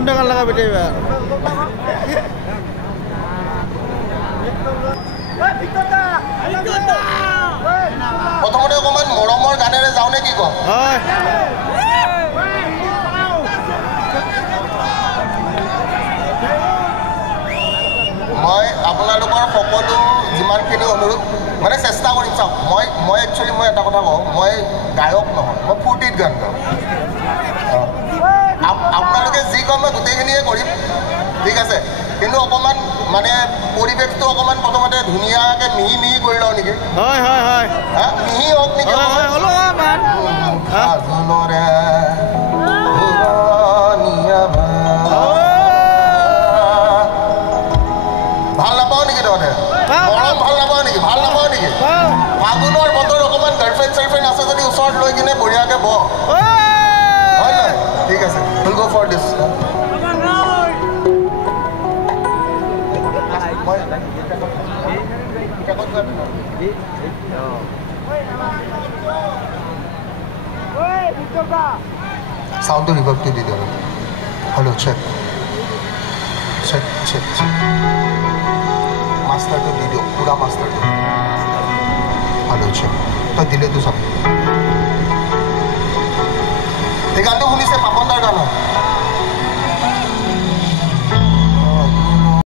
কোনটা গান লাগাবে এবাৰ প্ৰথমতে অকণমান মৰমৰ গানেৰে যাওঁ নে কি কওঁ মই আপোনালোকৰ সকলো যিমানখিনি অনুৰোধ মানে চেষ্টা কৰিম চাওক মই একচুৱেলি মই এটা কথা কওঁ মই গায়ক নহয় মই ফূৰ্তিত গান গাওঁ আপোনালোকে যি কয় মই গোটেইখিনিয়ে কৰিম ঠিক আছে কিন্তু অকণমান মানে পৰিৱেশটো অকণমান প্ৰথমতে ধুনীয়াকৈ মিহি মিহি কৰি লওঁ নেকি হয় হয় হয় মিহি হওক নেকি ভাল নাপাওঁ নেকি তহঁতে মৰম ভাল নাপাওঁ নেকি ফাগুনৰ বতৰ অকণমান গাৰ্লফ্ৰেণ্ড চাৰ্লফ্ৰেণ্ড আছে যদি ওচৰত লৈ কিনে বঢ়িয়াকৈ বহ হয় নহয় ঠিক আছে উইল গো ফৰ দিছ সাউন্ডটো রিভার্বটো দি দিও হ্যালো চেক চেক চেক মাস্টারটো দি দিও পুরা মাস্টারটো হ্যালো চেক তো দিলে তো সব এই গানটো শুনিছে পাপনদাৰ গান